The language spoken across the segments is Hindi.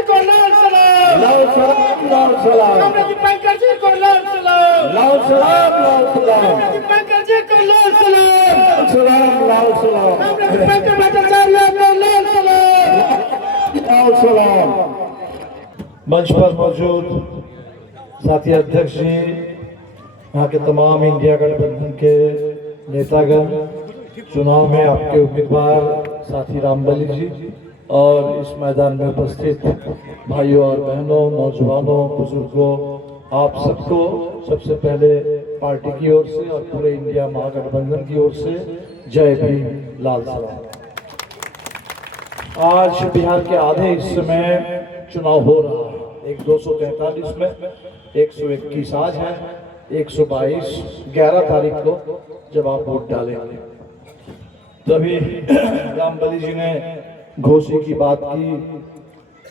जी को लाल सलाम, लाल सलाम, लाल सलाम, कमरेड दीपंकर जी को लाल सलाम, लाल सलाम, लाल सलाम, कमरेड दीपंकर जी को लाल सलाम, लाल सलाम, लाल सलाम, कमरेड दीपंकर भट्टाचार्य को लाल सलाम, लाल सलाम। मंच पर मौजूद साथी अध्यक्ष जी, यहाँ के तमाम इंडिया गठबंधन के नेतागण, चुनाव में आपके उम्मीदवार साथी रामबली जी और इस मैदान में उपस्थित भाइयों और बहनों, नौजवानों, बुजुर्गों, आप सबको सबसे पहले पार्टी की ओर से और पूरे इंडिया महागठबंधन की ओर से जय भीम, लाल सलाम। आज बिहार के आधे हिस्से में चुनाव हो रहा है। एक 243 में 121 आज है, 122 11 तारीख को जब आप वोट डालेंगे। तभी रामबली जी ने घोषी की बात की,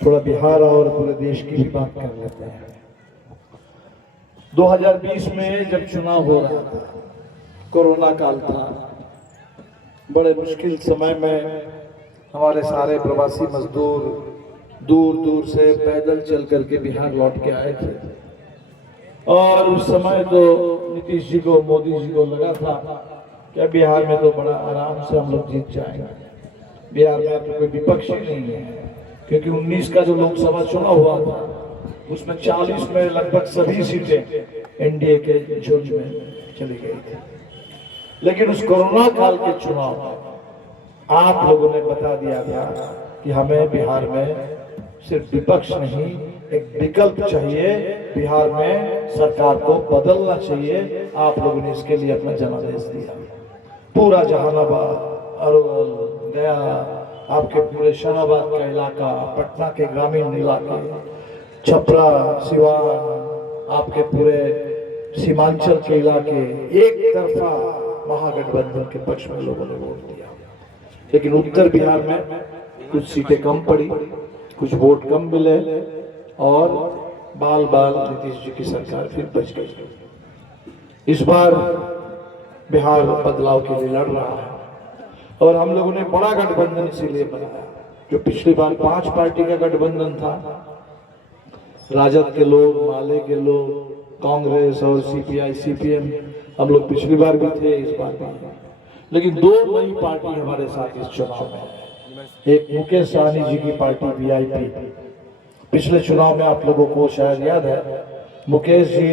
थोड़ा बिहार और पूरे देश की भी बात कर लेते हैं। 2020 में जब चुनाव हो रहा था, कोरोना काल था, बड़े मुश्किल समय में हमारे सारे प्रवासी मजदूर दूर दूर से पैदल चल करके बिहार लौट के आए थे। और उस समय तो नीतीश जी को, मोदी जी को लगा था कि बिहार में तो बड़ा आराम से हम लोग जीत जाएंगे, बिहार में तो कोई विपक्ष ही नहीं है, क्योंकि 19 का जो लोकसभा चुनाव हुआ था उसमें 40 में लगभग सभी सीटें एनडीए के झुंड में चली गई थी। लेकिन उस कोरोना काल के चुनाव में आप लोगों ने बता दिया था कि हमें बिहार में सिर्फ विपक्ष नहीं, एक विकल्प चाहिए, बिहार में सरकार को बदलना चाहिए। आप लोगों ने इसके लिए अपना जनादेश दिया। पूरा जहानाबाद, अरवल, गया, आपके पूरे शाहबाद का इलाका, पटना के ग्रामीण इलाके, छपरा, सिवान, आपके पूरे सीमांचल के इलाके, एक तरफा महागठबंधन के पक्ष में लोगों ने वोट दिया। लेकिन उत्तर बिहार में कुछ सीटें कम पड़ी, कुछ वोट कम मिले और बाल बाल नीतीश जी की सरकार फिर बच गई। इस बार बिहार बदलाव के लिए लड़ रहा है और हम लोगों ने बड़ा गठबंधन इसीलिए बनाया। जो पिछली बार 5 पार्टी का गठबंधन था, राजद के लोग, माले के लोग, कांग्रेस और सीपीआई सीपीएम, हम लोग पिछली बार भी थे, इस बार भी। लेकिन 2 नई पार्टी हमारे साथ इस चुनाव में है। एक मुकेश सहनी जी की पार्टी वीआईपी, पिछले चुनाव में आप लोगों को शायद याद है, मुकेश जी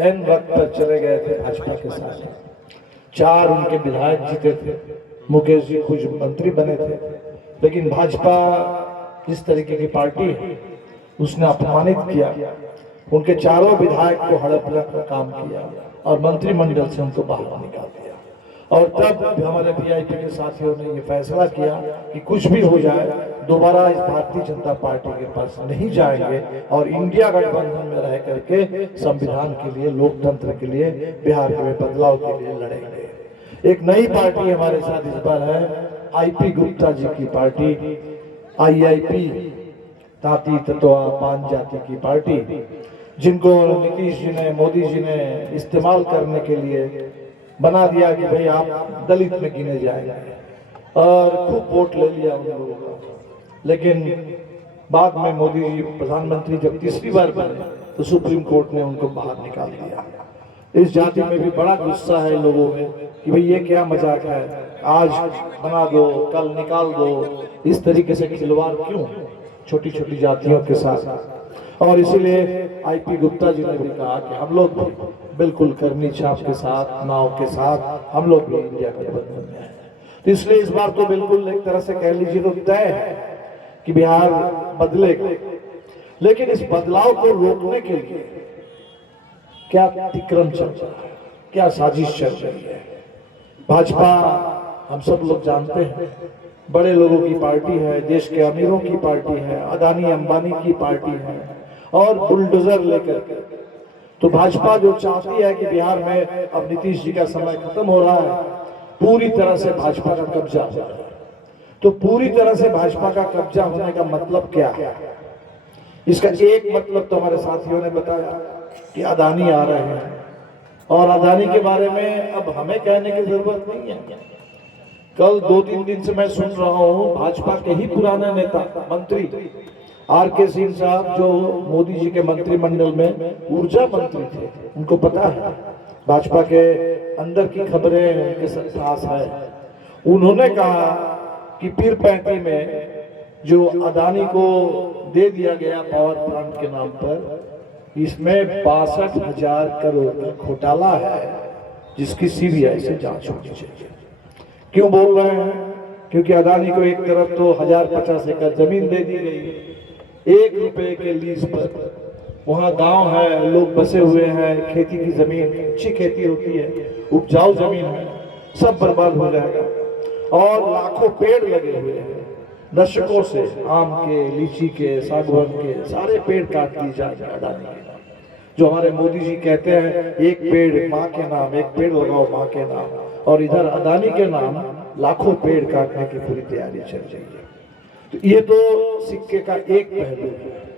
एन वक्त पर चले गए थे भाजपा के साथ। 4 उनके विधायक जीते थे, मुकेश जी कुछ मंत्री बने थे। लेकिन भाजपा इस तरीके की पार्टी है, उसने अपमानित किया, उनके 4 विधायक को हड़पने का काम किया और मंत्रिमंडल से उनको बाहर निकाल दिया। और तब हमारे वीआईपी के साथियों ने ये फैसला किया कि कुछ भी हो जाए, दोबारा इस भारतीय जनता पार्टी के पास नहीं जाएंगे और इंडिया गठबंधन में रह करके संविधान के लिए, लोकतंत्र के लिए, बिहार में बदलाव के लिए लड़ेंगे। एक नई पार्टी हमारे साथ इस बार है, आईपी गुप्ता जी की पार्टी, आईआईपी, ताती तत्वा पान जाति की पार्टी, जिनको नीतीश जी ने, मोदी जी ने इस्तेमाल करने के लिए बना दिया कि भाई आप दलित में गिने जाएंगे और खूब वोट ले लिया उन लोगों का। लेकिन बाद में मोदी जी प्रधानमंत्री जब तीसरी बार बने तो सुप्रीम कोर्ट ने उनको बाहर निकाल दिया। इस जाति में भी बड़ा गुस्सा है लोगों में कि भाई ये क्या मजाक है, आज बना दो कल निकाल दो, इस तरीके से खिलवाड़ क्यों छोटी छोटी जातियों के साथ। और इसीलिए आईपी गुप्ता जी ने भी कहा कि हम लोग बिल्कुल करनी छाप के साथ, नाव के साथ हम लोग भी इंडिया गठबंधन में हैं। तो इसलिए इस बार तो बिल्कुल एक तरह से कह लीजिए तो तय है कि बिहार बदलेगा। लेकिन इस बदलाव को रोकने के लिए क्या तिक्रम चल रहा है, क्या साजिश चल रही है। भाजपा हम सब लोग जानते हैं बड़े लोगों की पार्टी है, देश के अमीरों की पार्टी है, अदानी अंबानी की पार्टी है और बुलडोजर लेकर। तो भाजपा जो चाहती है कि बिहार में अब नीतीश जी का समय खत्म हो रहा है, पूरी तरह से भाजपा का कब्जा हो रहा है। तो पूरी तरह से भाजपा का कब्जा होने का मतलब क्या है? इसका एक मतलब तो हमारे साथियों ने बताया कि अदानी आ रहे हैं और अदानी के बारे में अब हमें कहने की जरूरत नहीं है। कल 2-3 दिन से मैं सुन रहा हूं भाजपा के ही पुराने नेता मंत्री आर.के. सिंह साहब जो मोदी जी के मंत्रिमंडल में ऊर्जा मंत्री थे, उनको पता है भाजपा के अंदर की खबरें उनके पास है। उन्होंने कहा कि पीर पैंती में जो अदानी को दे दिया गया पावर प्लांट के नाम पर, इसमें 62,000 करोड़ का घोटाला है, जिसकी सीबीआई से जांच होनी चाहिए। क्यों बोल रहे हैं? क्योंकि अदानी को एक तरफ तो 1050 एकड़ जमीन दे दी गई 1 रुपए के लीज पर, वहाँ गांव है, लोग बसे हुए हैं, खेती की जमीन, अच्छी खेती होती है, उपजाऊ जमीन है, सब बर्बाद हो जाएगा। और लाखों पेड़ लगे हुए हैं, दशकों से आम के, लीची के, सागवान के सारे पेड़ काट दिए जा रहे हैं अदानी के नाम। जो हमारे मोदी जी कहते हैं एक पेड़ माँ के नाम, एक पेड़ लगाओ माँ के नाम, और इधर अदानी के नाम लाखों पेड़ काटने की पूरी तैयारी चल रही है। तो ये तो सिक्के का एक पहलू है।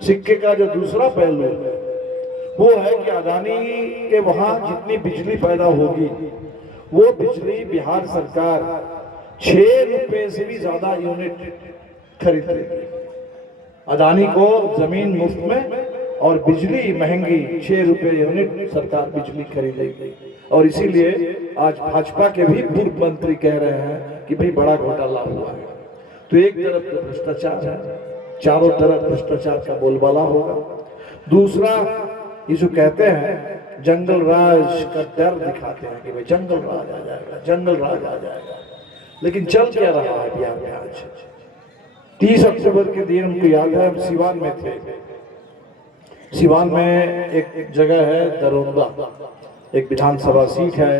सिक्के का जो दूसरा पहलू है वो है कि अदानी के वहां जितनी बिजली पैदा होगी वो बिजली बिहार सरकार 6 रुपए से भी ज्यादा यूनिट खरीद लेगी। अदानी को जमीन मुफ्त में और बिजली महंगी, 6 रुपए यूनिट सरकार बिजली खरीदेगी। और इसीलिए आज भाजपा के भी पूर्व मंत्री कह रहे हैं कि भाई बड़ा घोटाला हुआ है। तो एक तरफ तो भ्रष्टाचार है, चारों तरफ भ्रष्टाचार का बोलबाला होगा। दूसरा, ये जो कहते हैं जंगल राज का डर दिखाते हैं कि भाई जंगल राज आ जाएगा, जंगल राज आ जाएगा, लेकिन चल क्या रहा है बिहार में आज? 30 अक्टूबर के दिन उनको याद है, हम सिवान में थे। सिवान में एक जगह है दरोंदा, एक विधानसभा सीट है,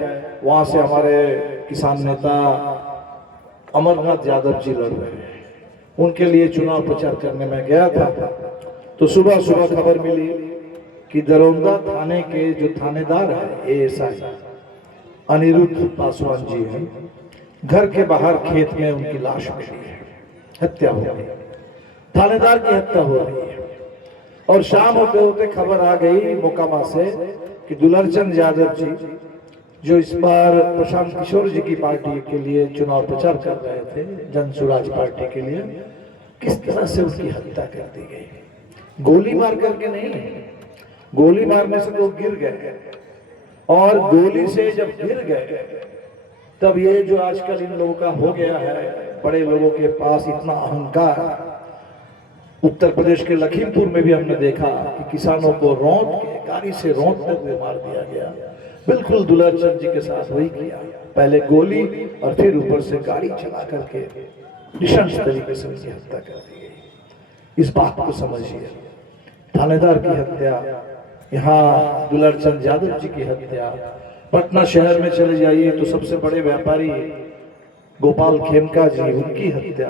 वहां से हमारे किसान नेता अमरनाथ यादव जी लड़ रहे हैं। उनके लिए चुनाव प्रचार करने में गया था, तो सुबह सुबह खबर मिली कि दरोंदा थाने के जो थानेदार है एएसआई अनिरुद्ध पासवान जी हैं, घर के बाहर खेत में उनकी लाश मिली है, हत्या हो गई, थानेदार की हत्या हो रही है। और शाम होते होते खबर आ गई मोकामा से कि दुलरचंद यादव जी जो इस बार प्रशांत किशोर जी की पार्टी के लिए चुनाव प्रचार कर रहे थे, जन सुराज पार्टी के लिए, किस तरह से उसकी हत्या कर दी गई। गोली मार करके नहीं, गोली मारने से लोग गिर गए, और गोली से जब गिर गए तब ये जो आजकल इन लोगों का हो गया है, बड़े लोगों के पास इतना अहंकार। उत्तर प्रदेश के लखीमपुर में भी हमने देखा कि किसानों को रौंद के, गाड़ी से रौंदते हुए मार दिया गया। बिल्कुल दुलरचंद जी के साथ वही किया, पहले गोली और फिर ऊपर से गाड़ी चला करके निशंस तरीके से उनकी हत्या कर दी गई। इस बात को समझिए, थानेदार की हत्या, यहाँ दुलरचंद यादव जी की हत्या। पटना शहर में चले जाइए तो सबसे बड़े व्यापारी गोपाल खेमका जी, उनकी हत्या।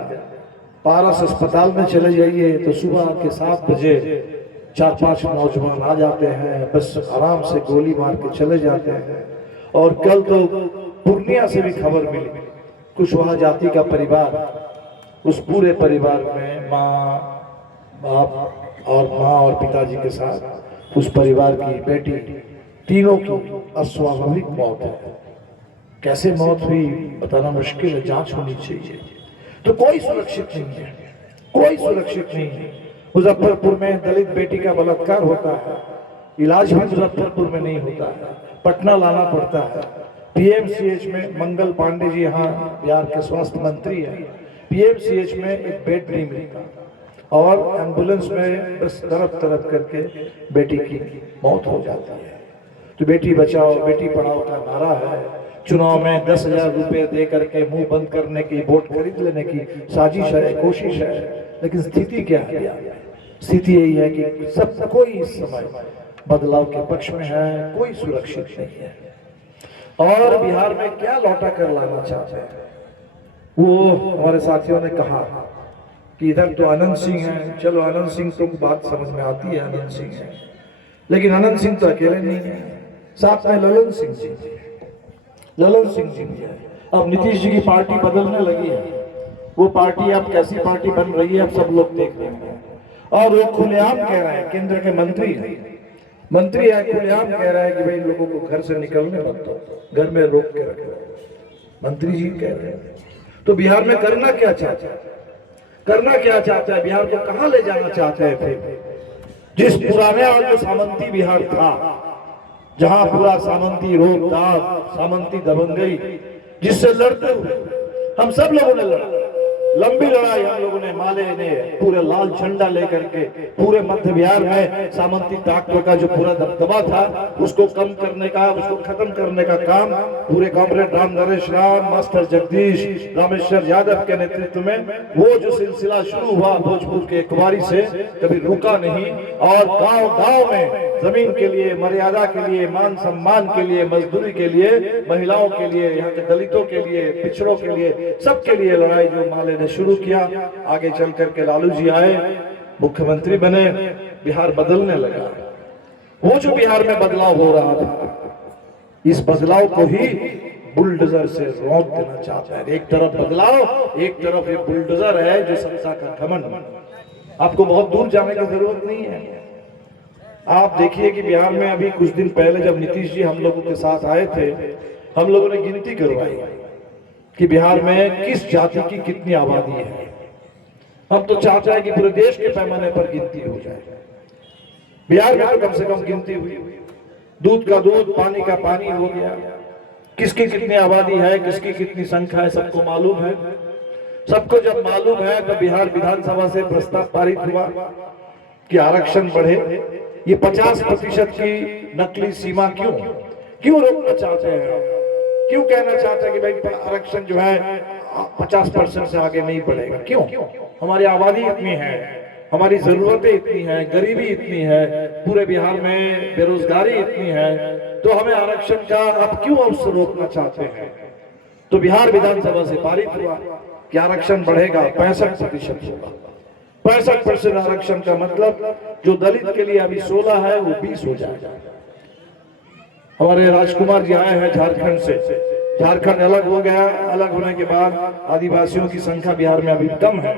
पारस अस्पताल में चले जाइए तो सुबह के 7 बजे 4-5 नौजवान आ जाते हैं, बस आराम से गोली मार के चले जाते हैं। और कल तो पूर्णिया से भी खबर मिली, कुशवाहा जाति का परिवार, उस पूरे परिवार में माँ, बाप और पिताजी के साथ उस परिवार की बेटी, तीनों की अस्वाभाविक मौत है। कैसे मौत हुई बताना मुश्किल है, जांच होनी चाहिए। तो कोई सुरक्षित नहीं है, कोई सुरक्षित नहीं है। मुजफ्फरपुर में दलित बेटी का बलात्कार होता है, इलाज भी मुजफ्फरपुर में नहीं होता है, पटना लाना पड़ता है। पीएमसीएच में मंगल पांडे जी यहाँ बिहार के स्वास्थ्य मंत्री हैं, पीएमसीएच में एक बेड नहीं मिलता, और एम्बुलेंस में बस तरफ तरफ करके बेटी की मौत हो जाती है। तो बेटी बचाओ बेटी पढ़ाओ का नारा है। चुनाव में 10,000 रुपए दे करके मुंह बंद करने की, वोट खरीद लेने की साजिश है, कोशिश है। लेकिन स्थिति क्या है? स्थिति यही है कि सब कोई इस समय बदलाव के पक्ष में है, कोई सुरक्षित नहीं है। और बिहार में क्या लौटा कर लाना चाहते हैं, वो हमारे साथियों ने कहा कि इधर तो अनंत सिंह है। चलो अनंत सिंह तो बात समझ में आती है, अनंत सिंह है, लेकिन अनंत सिंह तो अकेले नहीं है, साथ में ललन सिंह जी, ललन सिंह जी भी है। अब नीतीश जी की पार्टी बदलने लगी है, वो पार्टी अब कैसी पार्टी बन रही है अब सब लोग देख रहे हैं। और वो खुलेआम कह रहे हैं, केंद्र के मंत्री है, खुलेआम कह रहा है कि भाई लोगों को घर से निकलने मत दो, घर में रोक के रखो, मंत्री जी कह रहे हैं। तो बिहार में करना क्या चाहते हैं? करना क्या चाहता है, बिहार को कहां ले जाना चाहते हैं फिर? जिस पुराने और जो सामंती बिहार था, जहां पूरा सामंती रोक दाग, सामंती दबंगई, जिससे लड़ते हुए हम सब लोगों ने लड़ा, लंबी लड़ाई हम लोगों ने, माले ने पूरे लाल झंडा लेकर के पूरे मध्य बिहार में सामंती ताकत का जो पूरा दबदबा था उसको कम करने का, उसको खत्म करने का काम पूरे कॉमरेड राम नरेश राम, मास्टर जगदीश, रामेश्वर यादव के नेतृत्व में वो जो सिलसिला शुरू हुआ भोजपुर के इकबारी से, कभी रुका नहीं। और गांव गांव में जमीन के लिए, मर्यादा के लिए, मान सम्मान के लिए, मजदूरी के लिए, महिलाओं के लिए, यहाँ के दलितों के लिए, पिछड़ों के लिए, सबके लिए लड़ाई जो माले ने शुरू किया। आगे चल करके लालू जी आए, मुख्यमंत्री बने, बिहार बदलने लगा। वो जो बिहार में बदलाव हो रहा था, इस बदलाव को ही बुलडोजर से रोक देना चाहता है। एक तरफ बदलाव, एक तरफ ये बुलडोजर है जो सत्ता का घमंड। आपको बहुत दूर जाने की जरूरत नहीं है। आप देखिए कि बिहार में अभी कुछ दिन पहले जब नीतीश जी हम लोगों के साथ आए थे, हम लोगों ने गिनती करवाई कि बिहार में किस जाति की कितनी आबादी है। हम तो चाहते हैं कि पूरे देश के पैमाने पर गिनती हो जाए। बिहार में तो कम से कम गिनती हुई, दूध का दूध, पानी का पानी हो गया। किसकी कितनी आबादी है, किसकी कितनी संख्या है, सबको मालूम है। सबको जब मालूम है तो बिहार विधानसभा से प्रस्ताव पारित हुआ कि आरक्षण बढ़े। ये 50% की नकली सीमा क्यों रोकना चाहते हैं? क्यों कहना चाहते हैं कि भाई आरक्षण जो है 50% से आगे नहीं बढ़ेगा? क्यों? हमारी आबादी इतनी है, हमारी जरूरतें इतनी हैं, गरीबी इतनी है, पूरे बिहार में बेरोजगारी इतनी है, तो हमें आरक्षण का अब क्यों अवसर रोकना चाहते हैं? तो बिहार विधानसभा से पारित हुआ कि आरक्षण बढ़ेगा, 65% होगा। 65% आरक्षण का मतलब जो दलित के लिए अभी 16 है वो 20 हो जाएगा। हमारे राजकुमार जी आए हैं झारखंड से, झारखंड अलग हो गया, अलग होने के बाद आदिवासियों की संख्या बिहार में अभी कम है,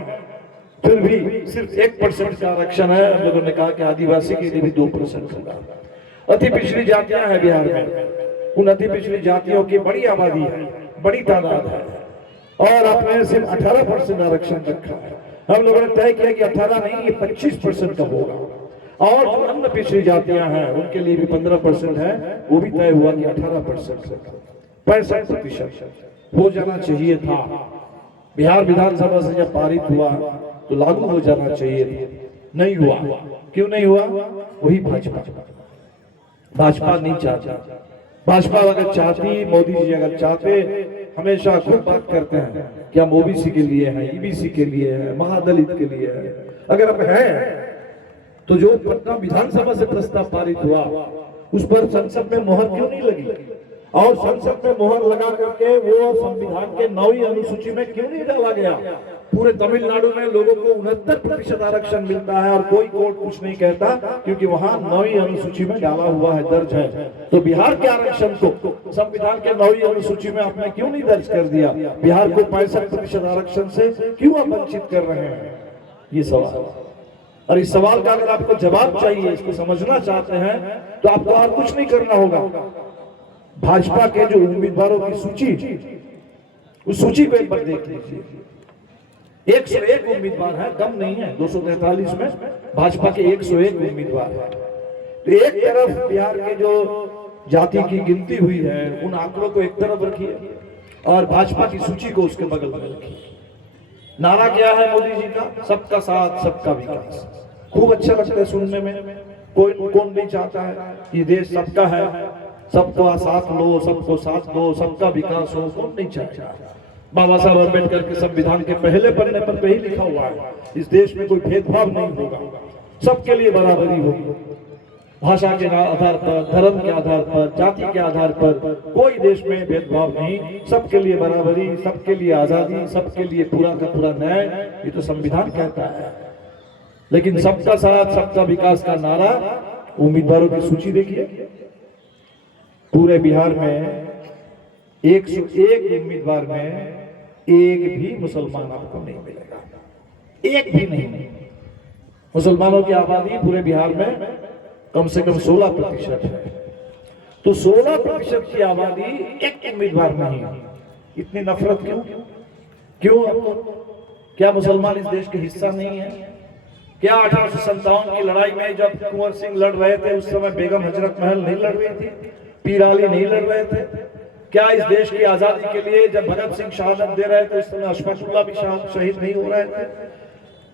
फिर भी सिर्फ 1% का आरक्षण है। हम लोगों ने कहा कि आदिवासी के लिए भी 2% होगा। अति पिछड़ी जातियां हैं बिहार में, उन अति पिछड़ी जातियों की बड़ी आबादी है, बड़ी तादाद है, और आपने सिर्फ 18% आरक्षण रखा है। हम लोगों ने तय किया कि 18 नहीं, ये 25% का होगा। और जो अन्य पिछड़ी जातियां हैं उनके लिए भी 15% है, वो भी तय हुआ कि 18% से 65% हो जाना चाहिए था। बिहार विधानसभा से जब पारित हुआ तो लागू हो जाना चाहिए था, नहीं हुआ। क्यों नहीं हुआ? वही भाजपा नहीं चाहती। भाजपा अगर चाहती, मोदी जी अगर चाहते, हमेशा खूब बात करते हैं कि हम ओबीसी के लिए हैं, ईबीसी के लिए हैं, महादलित के लिए हैं। अगर अब है तो जो पटना विधानसभा से प्रस्ताव पारित हुआ उस पर संसद में मोहर क्यों नहीं लगी? और संसद में मोहर लगा करके वो संविधान के 9वीं अनुसूची में क्यों नहीं डाला गया? पूरे तमिलनाडु में लोगों को 69% आरक्षण मिलता है और कोई कोर्ट कुछ नहीं कहता, क्योंकि वहां 9वीं अनुसूची में डाला हुआ है, दर्ज है। तो बिहार के आरक्षण को संविधान के 9वीं अनुसूची में आपने क्यों नहीं दर्ज कर दिया? बिहार को 65% आरक्षण से क्यों आप वंचित कर रहे हैं? ये सवाल। और इस सवाल का अगर आपको जवाब चाहिए, इसको समझना चाहते हैं, तो आपको और कुछ नहीं करना होगा। भाजपा के जो उम्मीदवारों की सूची, उस सूची को एक बार देख लीजिए। 101 उम्मीदवार है, कम नहीं है। 243 में भाजपा के 101 उम्मीदवार है। तो एक तरफ बिहार के जो जाति की गिनती हुई है उन आंकड़ों को एक तरफ रखिए और भाजपा की सूची को उसके बगल में रखिए। नारा क्या है मोदी जी का? सबका साथ, सबका विकास। खूब अच्छा लगता है सुनने में। कौन नहीं चाहता है ये देश सबका है, सबको साथ लो, सबको साथ दो, सबका विकास हो? कौन नहीं चाहता? बाबा साहब अम्बेडकर के संविधान के पहले पन्ने पर पे ही लिखा हुआ है, इस देश में कोई भेदभाव नहीं होगा, सबके लिए बराबरी होगी। भाषा के आधार पर, धर्म के आधार पर, जाति के आधार पर कोई देश में भेदभाव नहीं, सबके लिए बराबरी, सबके लिए आजादी, सबके लिए पूरा का पूरा न्याय, ये तो संविधान कहता है। लेकिन सबका साथ, सबका विकास का नारा, उम्मीदवारों की सूची देखिए। पूरे बिहार में 101 उम्मीदवार में एक भी मुसलमान आपको नहीं मिलेगा, एक भी नहीं। मुसलमानों की आबादी पूरे बिहार में कम से कम 16% है। तो 16% की आबादी एक उम्मीदवार नहीं। इतनी नफरत क्यों? क्यों आपको? क्या मुसलमान इस देश के हिस्सा नहीं है? क्या 1857 की लड़ाई में जब कुंवर सिंह लड़ रहे थे उस समय बेगम हजरत महल नहीं लड़ रही थी, पीर अली नहीं लड़ रहे थे? क्या इस देश की आजादी के लिए जब भगत सिंह शहादत दे रहे थे उस समय अशफाकुल्लाह भी शहीद नहीं हो रहे थे?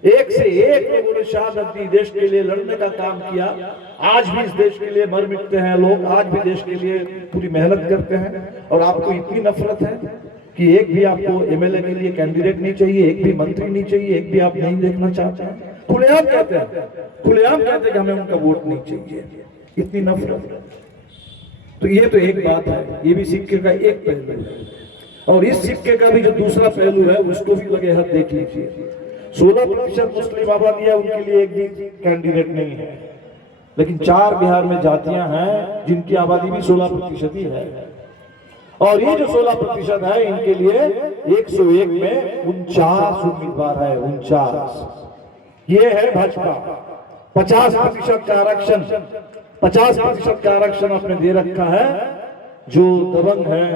एक से एक लोगों ने शहादत दी, देश के लिए लड़ने का काम किया। आज भी इस देश के लिए मर मिटते हैं लोग, आज भी देश के लिए पूरी मेहनत करते हैं। और आपको इतनी नफरत है कि एक भी आपको एमएलए के लिए कैंडिडेट नहीं चाहिए, एक भी मंत्री नहीं चाहिए, एक भी आप नहीं देखना चाहते हैं। खुलेआम कहते हैं कि हमें उनका वोट नहीं चाहिए, इतनी नफरत। तो ये तो एक बात है, ये भी सिक्के का एक पहलू है। और इस सिक्के का भी जो दूसरा पहलू है उसको भी लगे हाथ देख लीजिए। 16% मुस्लिम आबादी है, उनके लिए एक भी कैंडिडेट नहीं है। लेकिन 4 बिहार में जातियां हैं जिनकी आबादी भी 16% ही है। और ये जो 16% है इनके लिए 101 में 49 उम्मीदवार है, 49। ये है भाजपा। 50% का आरक्षण, 50% का आरक्षण आपने दे रखा है। जो दबंग है,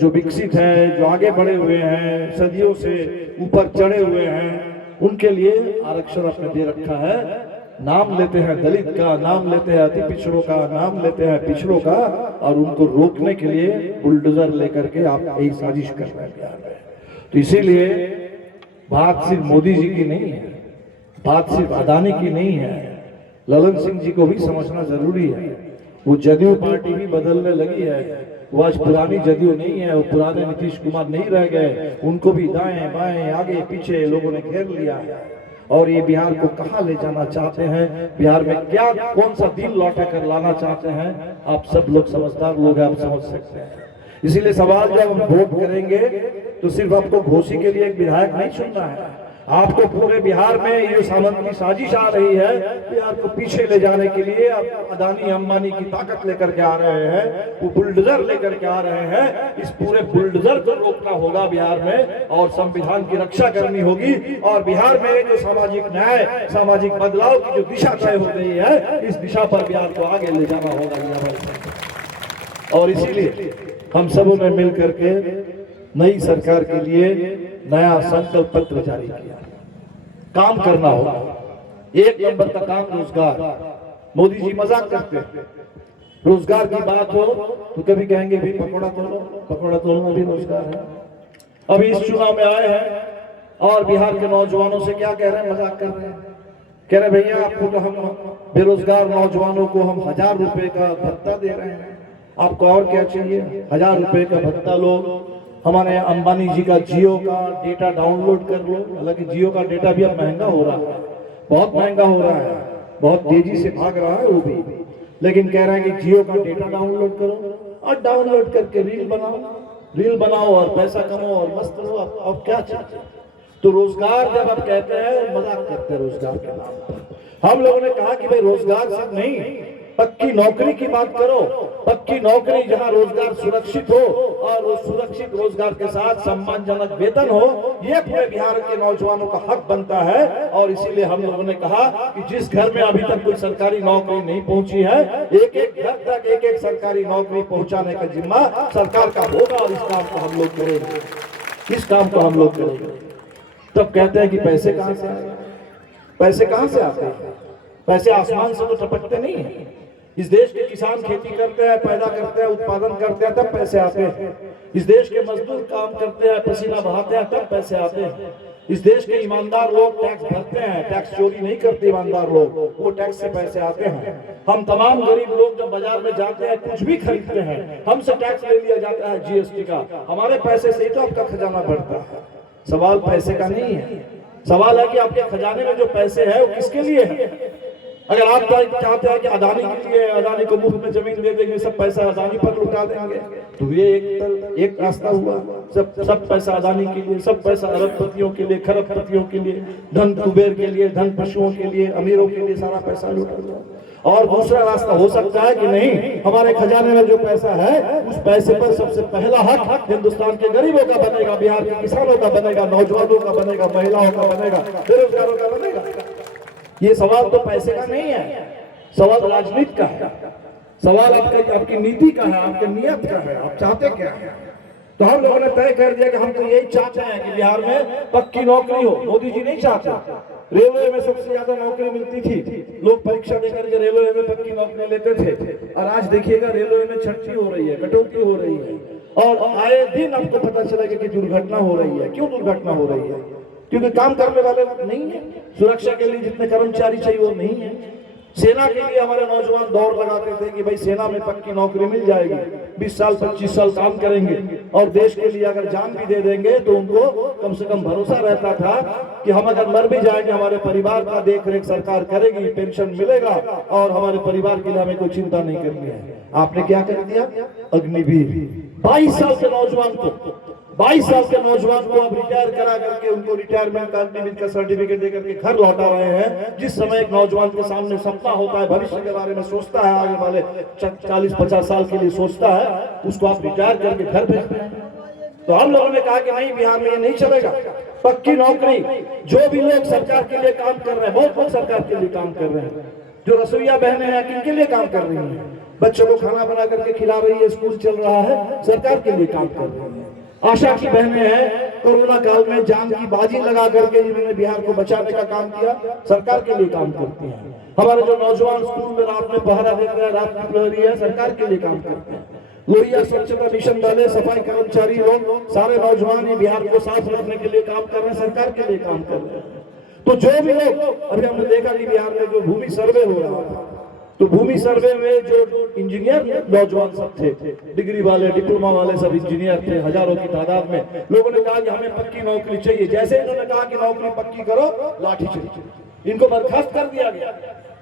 जो विकसित है, जो आगे बढ़े हुए हैं, सदियों से ऊपर चढ़े हुए हैं, उनके लिए आरक्षण आपने दे रखा है। नाम लेते हैं दलित का, नाम लेते हैं अति पिछड़ों का, नाम लेते हैं पिछड़ों का, और उनको रोकने के लिए बुलडोजर लेकर के आप यही साजिश कर रहे हैं बिहार में। तो इसीलिए बात सिर्फ मोदी जी की नहीं है, बात सिर्फ अदानी की नहीं है, ललन सिंह जी को भी समझना जरूरी है। वो जदयू पार्टी भी बदलने लगी है, वो आज पुरानी जदयू नहीं है, वो पुराने नीतीश कुमार नहीं रह गए, उनको भी दाएं बाएं आगे पीछे लोगों ने घेर लिया है। और ये बिहार को कहां ले जाना चाहते हैं, बिहार में क्या कौन सा दिन लौटा कर लाना चाहते हैं, आप सब लोग समझदार लोग हैं, आप समझ सकते हैं। इसीलिए सवाल जब हम वोट करेंगे तो सिर्फ आपको घोसी के लिए एक विधायक नहीं चुनना है, आपको पूरे बिहार में ये जो सामंत की साजिश आ रही है, बिहार को पीछे ले जाने के लिए आप अदानी अंबानी की ताकत लेकर के आ रहे हैं, वो बुलडोजर लेकर के आ रहे हैं। इस पूरे बुलडोजर को रोकना होगा बिहार में, और संविधान की रक्षा करनी होगी। और बिहार में जो सामाजिक न्याय, सामाजिक बदलाव की जो दिशा तय हो गई है, इस दिशा पर बिहार को आगे ले जाना होगा। और इसीलिए हम सबों ने मिल करके नई सरकार के लिए नया संकल्प पत्र जारी किया। काम करना होगा, 1 नंबर का काम रोजगार। मोदी जी मजाक करते हैं, रोजगार की बात हो तो कभी कहेंगे भी पकौड़ा तोलो, पकौड़ा तोलना भी रोजगार है। अभी इस चुनाव में आए हैं और बिहार के नौजवानों से क्या कह रहे हैं, मजाक कर रहे हैं, कह रहे भैया आपको तो हम बेरोजगार नौजवानों को हम 1000 रुपए का भत्ता दे रहे हैं, आपको और क्या चाहिए? 1000 रुपए का भत्ता लो, हमारे अंबानी जी का जियो का डेटा डाउनलोड कर लो। हालांकि जियो का डेटा भी अब महंगा हो रहा है, बहुत महंगा हो रहा है, बहुत तेजी से भाग रहा है वो भी, लेकिन कह रहे हैं कि जियो का डेटा डाउनलोड करो और डाउनलोड करके रील बनाओ और पैसा कमाओ और मस्त रहो। अब क्या चाहिए? तो रोजगार जब आप कहते हैं, मजाक करते हैं रोजगार के नाम पर। हम लोगों ने कहा कि भाई रोजगार सिर्फ नहीं, पक्की नौकरी की बात करो, पक्की नौकरी जहां रोजगार सुरक्षित हो और उस सुरक्षित रोजगार के साथ सम्मानजनक वेतन हो, ये पूरे बिहार के नौजवानों का हक बनता है। और इसीलिए हम लोगों ने कहा कि जिस घर में अभी तक कोई सरकारी नौकरी नहीं पहुंची है, एक घर तक एक सरकारी नौकरी पहुंचाने का जिम्मा सरकार का होगा, और इस काम को हम लोग करेंगे, इस काम को हम लोग करेंगे। तब कहते हैं कि पैसे कहां से आए? पैसे कहां से आते हैं? पैसे आसमान से तो टपकते नहीं है। इस देश के किसान खेती करते हैं, पैदा करते हैं, उत्पादन करते हैं, तब पैसे आते हैं। इस देश के मजदूर काम करते हैं, पसीना बहाते हैं, तब पैसे आते हैं। इस देश के ईमानदार लोग टैक्स भरते हैं, टैक्स चोरी नहीं करते ईमानदार लोग, वो टैक्स से पैसे आते हैं। हम तमाम गरीब लोग जब बाजार में जाते हैं, कुछ भी खरीदते हैं, हमसे टैक्स ले लिया जाता है जीएसटी का, हमारे पैसे से ही तो आपका खजाना बढ़ता है। सवाल पैसे का नहीं है, सवाल है कि आपके खजाने में जो पैसे है वो किसके लिए है। अगर आप चाहते हैं कि अदानी के लिए, अदानी को मुफ्त में जमीन दे देंगे, सब पैसा अदानी पर लुटा देंगे, तो ये एक रास्ता हुआ। सब पैसा अदानी के लिए, सब पैसा अरबपतियों के लिए, खरबपतियों के लिए, धन कुबेर के लिए, धन पशुओं के लिए, अमीरों के लिए सारा पैसा लुटा दिया। और दूसरा रास्ता हो सकता है कि नहीं, हमारे खजाने में जो पैसा है उस पैसे पर सबसे पहला हक हिंदुस्तान के गरीबों का बनेगा, बिहार के किसानों का बनेगा, नौजवानों का बनेगा, महिलाओं का बनेगा, बेरोजगारों का बनेगा। ये सवाल तो पैसे का नहीं है, सवाल राजनीति का है, सवाल आपकी नीति का है, आपकी नियत का है, आप चाहते क्या है। तो हम लोगों ने तय कर दिया कि हम तो यही चाहते हैं कि बिहार में पक्की नौकरी हो। मोदी जी नहीं चाहते। रेलवे में सबसे ज्यादा नौकरी मिलती थी, लोग परीक्षा देकर के रेलवे में पक्की नौकरी लेते थे, और आज देखिएगा रेलवे में छटनी हो रही है, कटौती हो रही है, और आए दिन आपको पता चलेगा कि दुर्घटना हो रही है। क्यों दुर्घटना हो रही है? क्योंकि काम करने वाले नहीं है, सुरक्षा के लिए जितने कर्मचारी चाहिए वो नहीं है। सेना के लिए हमारे नौजवान दौड़ लगाते थे कि भाई सेना में पक्की नौकरी मिल जाएगी, 20 साल 25 साल काम करेंगे और देश के लिए अगर जान भी दे देंगे तो उनको कम से कम भरोसा रहता था कि हम अगर मर भी जाएंगे हमारे परिवार का देख रेख सरकार करेगी, पेंशन मिलेगा और हमारे परिवार के लिए हमें कोई चिंता नहीं करनी है। आपने क्या कर दिया? अग्निवीर 22 साल के नौजवान को 22 साल के नौजवान को अब रिटायर करा करके उनको रिटायरमेंट का सर्टिफिकेट देकर के घर लौटा रहे हैं। जिस समय एक नौजवान के सामने सपना होता है, भविष्य के बारे में सोचता है, आगे वाले 40-50 साल के लिए सोचता है, उसको आप रिटायर करके घर भेजते हैं। तो हम लोगों ने कहा कि नहीं, बिहार में ये नहीं चलेगा। पक्की नौकरी, जो भी लोग सरकार के लिए काम कर रहे हैं, बहुत लोग सरकार के लिए काम कर रहे हैं, जो रसोईया बहनें हैं किनके लिए काम कर रही हैं, बच्चों को खाना बना करके खिला रही है, स्कूल चल रहा है, सरकार के लिए काम कर रही है। आशा की बहनें हैं, कोरोना काल में जान की बाजी लगा करके जिन्होंने बिहार को बचाने का काम किया, सरकार के लिए काम करती हैं। हमारे जो नौजवान स्कूल में रात में पहरा देते हैं, रात की प्रहरी है, सरकार के लिए काम करते हैं। लोहिया स्वच्छता मिशन वाले, सफाई कर्मचारी लोग, सारे नौजवान ही बिहार को साफ रखने के लिए काम कर रहे हैं, सरकार के लिए काम कर रहे हैं। तो जो भी लोग, अभी हमने देखा कि बिहार में जो भूमि सर्वे हो रहा था, तो भूमि सर्वे में जो इंजीनियर नौजवान सब थे, डिग्री वाले, डिप्लोमा वाले सब इंजीनियर थे, हजारों की तादाद में, लोगों ने कहा कि हमें पक्की नौकरी चाहिए। जैसे इन्होंने कहा कि नौकरी पक्की करो, लाठी चाहिए, इनको बर्खास्त कर दिया गया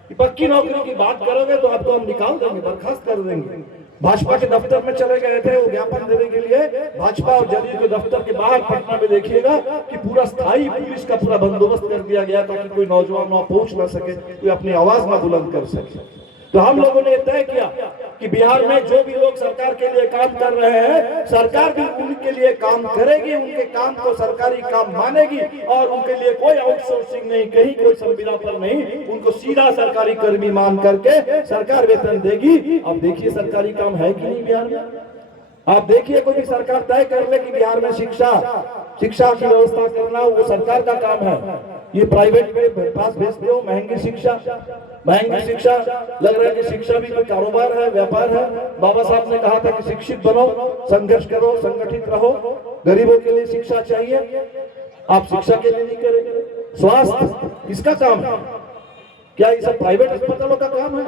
कि पक्की नौकरी की बात करोगे तो आपको हम निकाल देंगे, बर्खास्त कर देंगे। भाजपा के दफ्तर में चले गए थे वो ज्ञापन देने के लिए, भाजपा और जदयू के दफ्तर के बाहर पटना में देखिएगा कि पूरा स्थायी पुलिस का पूरा बंदोबस्त कर दिया गया ताकि कोई नौजवान वहां पहुंच ना सके, कोई अपनी आवाज ना बुलंद कर सके। तो हम लोगों ने तय किया कि बिहार में जो भी लोग सरकार के लिए काम कर रहे हैं, सरकार भी उनके लिए काम करेगी, उनके काम को सरकारी काम मानेगी और उनके लिए कोई आउटसोर्सिंग नहीं, कहीं कोई संविदा पर नहीं, उनको सीधा सरकारी कर्मी मान करके सरकार वेतन देगी। अब देखिए सरकारी काम है कि नहीं बिहार में? आप देखिए, कोई भी सरकार तय कर ले कि बिहार में शिक्षा की व्यवस्था करना वो सरकार का काम है, ये प्राइवेट के पास भेजते हो महंगी शिक्षा। लग रहा है कि शिक्षा भी कोई कारोबार है, व्यापार है। बाबा साहब ने कहा था कि शिक्षित बनो, संघर्ष करो, संगठित रहो, गरीबों के लिए शिक्षा चाहिए। आप शिक्षा के लिए नहीं करेंगे। स्वास्थ्य किसका काम है? क्या ये सब प्राइवेट अस्पतालों का काम है?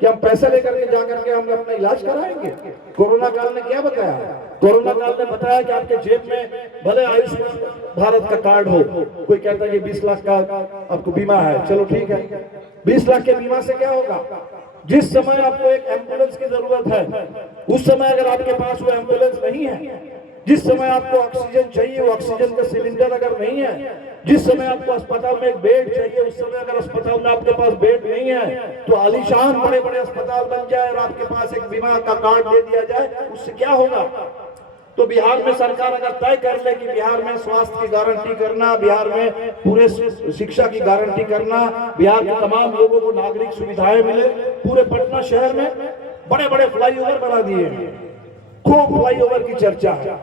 कि हम पैसे लेकर के जाकर के हम अपना इलाज कराएंगे? कोरोना काल ने क्या बताया? कोरोना काल ने बताया कि आपके जेब में भले आयुष्मान भारत का कार्ड हो, कोई कहता है कि 20 लाख का आपको बीमा है, चलो ठीक है, 20 लाख के बीमा से क्या होगा? जिस समय आपको एक एम्बुलेंस की जरूरत है, उस समय अगर आपके पास वो एम्बुलेंस नहीं है, जिस समय आपको ऑक्सीजन चाहिए वो ऑक्सीजन का सिलेंडर अगर नहीं है, जिस समय आपको अस्पताल में एक बेड चाहिए उस समय अगर अस्पताल में आपके पास बेड नहीं है, तो आलीशान बड़े बड़े अस्पताल बन जाए और आपके पास एक बीमा का कार्ड दे दिया जाए, उससे क्या होगा? तो बिहार में सरकार अगर तय कर ले कि बिहार में स्वास्थ्य की गारंटी करना, बिहार में पूरे शिक्षा की गारंटी करना, बिहार के तमाम लोगों को नागरिक सुविधाएं मिले, पूरे पटना शहर में बड़े बड़े फ्लाईओवर बना दिए हैं, खूब फ्लाईओवर की चर्चा है,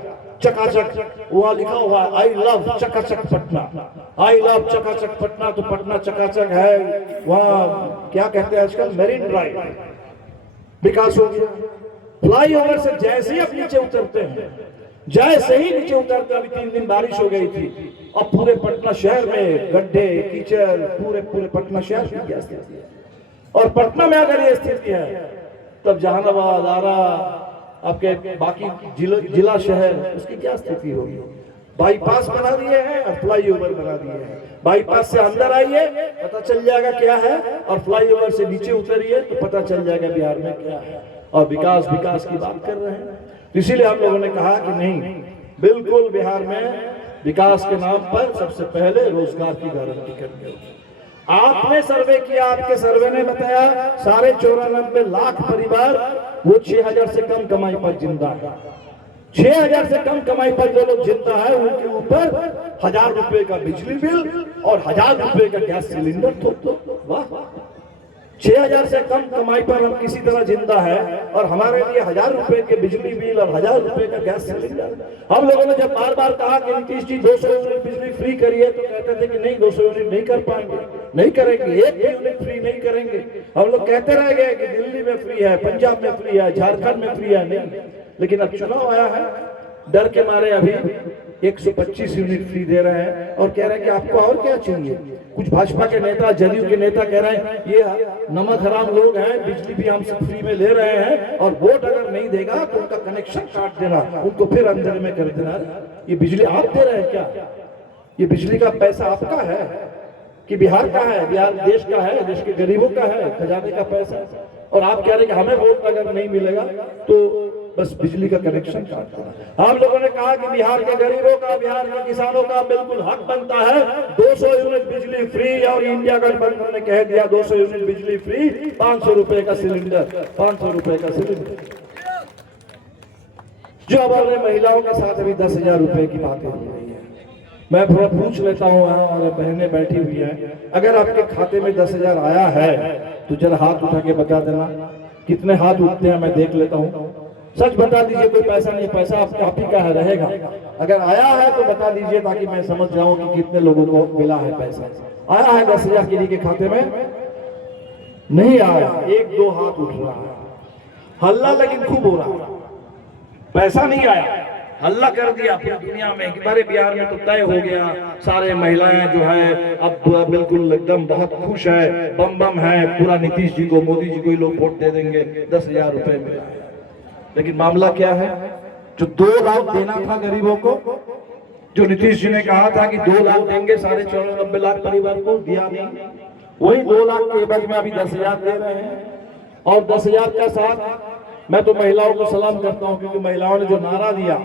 चकाचक, वहां लिखा हुआ है आई लव चकाचक पटना, आई लव चकाचक पटना। तो पटना चकाचक है, वहां क्या कहते हैं आजकल, मेरीन ड्राइव विकास हो गया। फ्लाईओवर से जैसे ही आप नीचे उतरते हैं, जैसे ही नीचे उतरते, अभी 3 दिन बारिश हो गई थी, अब पूरे पटना शहर में गड्ढे कीचड़, पूरे पटना शहर की क्या स्थिति है? और पटना में अगर ये स्थिति है तब जहानाबाद, आरा, आपके बाकी जिला शहर, उसकी क्या स्थिति होगी? बाईपास बना दिए हैं और फ्लाईओवर बना दिए हैं। बाईपास से अंदर आइए पता चल जाएगा क्या है, और फ्लाईओवर से नीचे उतरिए तो पता चल जाएगा बिहार में क्या है। और विकास की बात कर रहे हैं, इसीलिए हम लोगों ने कहा कि नहीं, बिल्कुल बिहार में विकास के नाम पर सबसे पहले रोजगार की गारंटी करनी होगी। आपने सर्वे किया, आपके सर्वे ने बताया 94.5 लाख परिवार वो 6,000 से कम कमाई पर जिंदा है। 6,000 से कम कमाई पर जो लोग जिंदा है उनके ऊपर 1,000 रुपए का बिजली बिल और 1,000 रुपए का गैस सिलेंडर थोप दो। वाह, 6,000 से कम कमाई पर हम किसी तरह जिंदा है, और हमारे लिए 1,000 रुपए के बिजली बिल और 1,000 रुपए का गैस सिलेंडर। हम लोगों ने जब बार बार कहा कि नीतीश जी 200 यूनिट बिजली फ्री करिए, तो कहते थे कि नहीं 200 यूनिट नहीं कर पाएंगे, नहीं करेंगे, एक भी यूनिट फ्री नहीं करेंगे। हम लोग कहते रह गए कि दिल्ली में फ्री है, पंजाब में फ्री है, झारखंड में फ्री है, नहीं। लेकिन अब चुनाव आया है, डर के मारे अभी 125 यूनिट फ्री दे रहे हैं और कह रहे हैं कि आपको और क्या चाहिए। कुछ भाजपा के नेता, जदयू के नेता कह रहे हैं ये नमक हराम लोग हैं, बिजली भी हम सब फ्री में ले रहे हैं, और वोट अगर नहीं देगा तो उनका कनेक्शन काट देना, उनको फिर अंदर में कर देना। ये बिजली आप दे रहे हैं क्या? ये बिजली का पैसा आपका है कि बिहार का है? बिहार देश का है, देश के गरीबों का है, खजाने का पैसा। और आप कह रहे हैं कि हमें वोट अगर नहीं मिलेगा तो बस बिजली का कनेक्शन काट देना। हम लोगों ने कहा कि बिहार के गरीबों का, बिहार के किसानों का बिल्कुल हक बनता है 200 यूनिट बिजली फ्री, और इंडिया गठबंधन ने कह दिया 200 यूनिट बिजली फ्री, 500 रुपए का सिलेंडर, 500 रुपए का सिलेंडर। जो हमारे महिलाओं के साथ अभी 10,000 रुपए की बातें हो रही है, मैं थोड़ा पूछ लेता हूँ, और बहनें बैठी हुई हैं, अगर आपके खाते में 10,000 आया है तो जरा हाथ उठा के बता देना। कितने हाथ उठते हैं मैं देख लेता हूँ। सच बता दीजिए, कोई पैसा नहीं, पैसा आप ही का है, रहेगा। अगर आया है तो बता दीजिए ताकि मैं समझ जाऊं कि कितने लोगों को मिला है पैसा। आया है 10,000 किसी के खाते में? नहीं आया, 1-2 हाथ उठ रहा है। हल्ला लेकिन खूब हो रहा है, पैसा नहीं आया, हल्ला कर दिया पूरी दुनिया में कि बारे बिहार में तो तय हो गया, सारे महिलाएं जो है अब बिल्कुल एकदम बहुत खुश है, बम बम है, पूरा नीतीश जी को, मोदी जी को ही लोग वोट दे देंगे, 10,000 रुपए मिला है। लेकिन मामला क्या है? जो 2 लाख देना था गरीबों को, जो नीतीश जी ने कहा था कि 2 लाख देंगे 94 लाख परिवार को, दिया नहीं। वही 2 लाख के एवज में अभी 10,000 दे रहे हैं। और 10,000 का साथ मैं तो महिलाओं को सलाम करता हूं, क्योंकि महिलाओं ने जो नारा दिया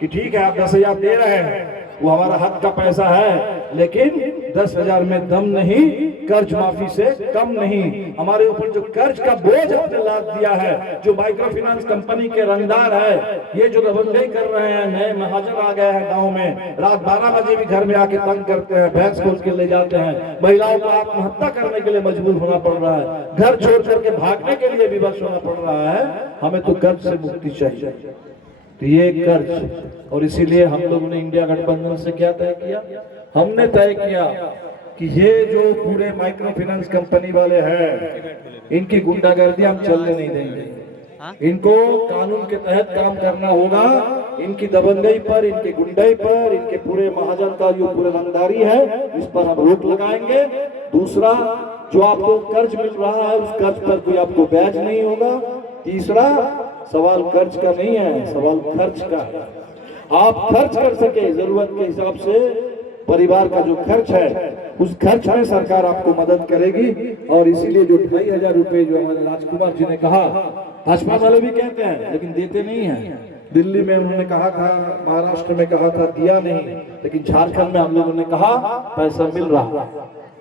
कि ठीक है आप 10,000 दे रहे हैं, वो हमारा हक का पैसा है, लेकिन 10,000 में दम नहीं, कर्ज माफी से कम नहीं। हमारे ऊपर जो कर्ज का बोझ आपने लाद दिया है, जो माइक्रो फाइनेंस कंपनी के रंगदार है, ये जो दबंगई कर रहे हैं, नए महाजन आ गए हैं गांव में, रात 12 बजे भी घर में आके तंग करते हैं, भैंस खोल के ले जाते हैं, महिलाओं को आत्महत्या करने के लिए मजबूर होना पड़ रहा है, घर छोड़ करके भागने के लिए विवश होना पड़ रहा है। हमें तो कर्ज से मुक्ति चाहिए। तो ये कर्ज, और इसीलिए हम लोगों ने इंडिया गठबंधन से क्या तय किया? हमने तय किया कि ये जो पूरे माइक्रो फाइनेंस कंपनी वाले हैं, इनकी गुंडागर्दी हम चलने नहीं देंगे। इनको कानून के तहत काम करना होगा। इनकी दबंगई पर, इनके गुंडाई पर, इनके पूरे महाजन का जो पूरे रंगदारी है, इस पर हम रोक लगाएंगे। दूसरा, जो आपको कर्ज मिल रहा है उस कर्ज पर कोई आपको ब्याज नहीं होगा। तीसरा, सवाल कर्ज का नहीं है, सवाल खर्च का है। आप खर्च कर सके जरूरत के हिसाब से, परिवार का जो खर्च है उस खर्च में सरकार आपको मदद करेगी। और इसीलिए जो 2,500 रुपए जो हमारे राजकुमार जी ने कहा, भाजपा वाले भी कहते हैं लेकिन देते नहीं है। दिल्ली में उन्होंने कहा था, महाराष्ट्र में कहा था, दिया नहीं, लेकिन झारखंड में हम लोगों ने कहा पैसा मिल रहा।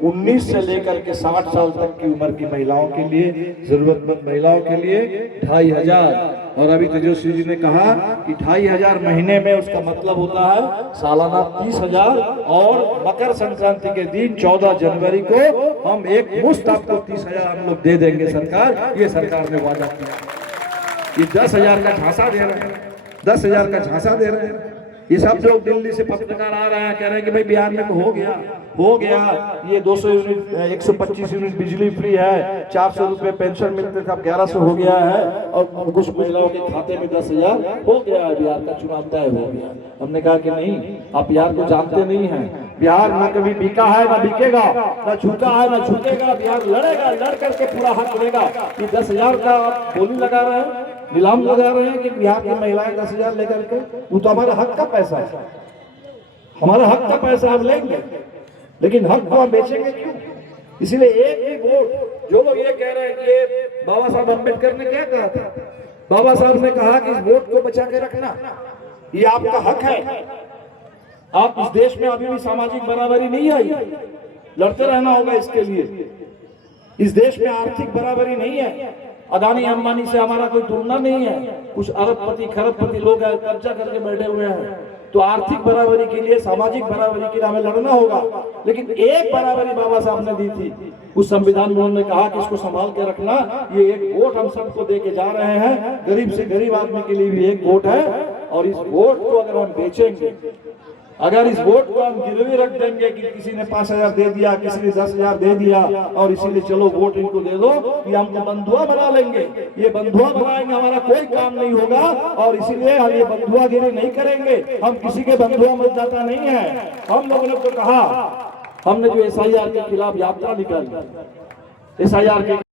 19 से लेकर के 60 साल तक की उम्र की महिलाओं के लिए, जरूरतमंद महिलाओं के लिए 2,500। और अभी तेजस्वी जी ने कहा कि 2,500 महीने में, उसका मतलब होता है सालाना 30,000। और मकर संक्रांति के दिन 14 जनवरी को हम एक मुश्त आपको 30,000 हम लोग दे देंगे। सरकार, ये सरकार ने वादा किया। ये 10,000 का झांसा दे रहे हैं, 10,000 का झांसा दे रहे हैं। ये सब लोग दिल्ली से पत्रकार आ रहे हैं, कह रहे हैं कि भाई बिहार में तो हो गया, ये 200 यूनिट, 125 यूनिट बिजली फ्री है, 400 रुपए पेंशन मिलते थे, अब 1100 हो गया है, और कुछ महिलाओं के खाते में 10,000 हो गया है। बिहार का चुनाव तय हो गया। हमने कहा कि नहीं, आप बिहार को जानते नहीं हैं। बिहार न कभी बिका है, न बिकेगा, न झुका है, न झुकेगा। बिहार लड़ेगा, लड़ करके पूरा हक लेगा। ये 10,000 का आप बोली लगा रहे हैं, नीलाम लगा रहे हैं कि बिहार की महिलाएं 10,000 लेकर के, वो तो हमारे हक का पैसा है, हमारा हक का पैसा हम लेंगे, लेकिन हक को हम बेचेंगे क्यों? इसीलिए एक ही वोट, जो लोग ये कह रहे हैं कि ये बाबा साहब अम्बेडकर ने क्या कहा था, बाबा साहब ने कहा कि इस वोट को बचा के रखना, ये आपका हक है। आप इस देश में अभी भी सामाजिक बराबरी नहीं आई, लड़ते रहना होगा इसके लिए। इस देश में आर्थिक बराबरी नहीं है, अदानी अंबानी से हमारा कोई तुलना नहीं है। कुछ अरबपति खरबपति लोग हैं, कब्जा करके बैठे हुए हैं। तो आर्थिक बराबरी के लिए, सामाजिक बराबरी के लिए हमें लड़ना होगा। लेकिन एक बराबरी बाबा साहब ने दी थी उस संविधान में उन्होंने कहा कि इसको संभाल के रखना, ये एक वोट हम सबको दे के जा रहे हैं, गरीब से गरीब आदमी के लिए भी एक वोट है। और इस वोट को अगर हम बेचेंगे, अगर इस वोट को हम गिरवी रख देंगे कि किसी ने 5,000 दे दिया, किसी ने 10,000 दे दिया और इसीलिए चलो वोट इनको दे दो, ये हमको बंधुआ बना लेंगे, ये बंधुआ बनाएंगे, हमारा कोई काम नहीं होगा। और इसीलिए हम ये बंधुआगिरी नहीं करेंगे, हम किसी के बंधुआ मतदाता नहीं है। हम लोगों ने तो कहा, हमने जो SIR के खिलाफ यात्रा निकाली, SIR के